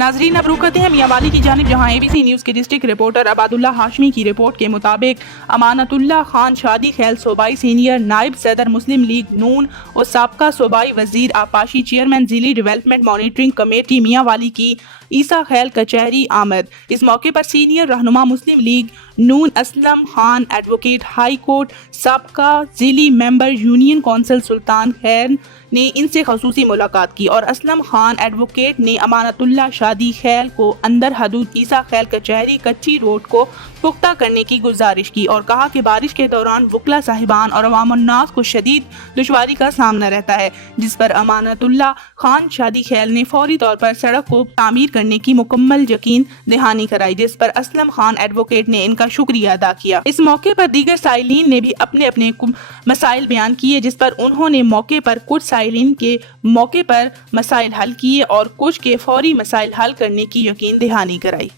नाजरीन अब रुक करते हैं मियां वाली की जानिब, जहां ABC न्यूज़ के डिस्ट्रिक्ट रिपोर्टर अबादुल्ला हाशमी की रिपोर्ट के मुताबिक अमानतुल्लाह खान शादी खैल सूबाई सीनियर नायब सदर मुस्लिम लीग नून और साबका सूबाई वजीर आपाशी चेयरमैन जिली डेवलपमेंट मॉनिटरिंग कमेटी मियां वाली की ईसा खैल कचहरी आमद। इस मौके पर सीनियर रहनुमा Muslim League Noon Aslam Khan, advocate high court, साबका जिली member union council Sultan Khair ने इनसे खसूसी मुलाकात की और असलम खान एडवोकेट ने अमानतुल्लाह शादी खैल को अंदर हदूद ईसा खैल कचहरी कच्ची रोड को पुख्ता करने की गुजारिश की और कहा कि बारिश के दौरान वकला साहिबान और अवामुन्नास को शदीद दुश्वारी का सामना रहता है, जिस पर अमानतुल्लाह खान शादी खैल ने फौरी तौर पर सड़क को तामीर करने की मुकम्मल यकीन दहानी कराई, जिस पर असलम खान एडवोकेट ने इनका शुक्रिया अदा किया। इस मौके पर दीगर साइलिन ने भी अपने अपने मसाइल बयान किए, जिस पर उन्होंने मौके पर कुछ साइलिन के मौके पर मसाइल हल किए और कुछ के फौरी मसाइल हल करने की यकीन दहानी कराई।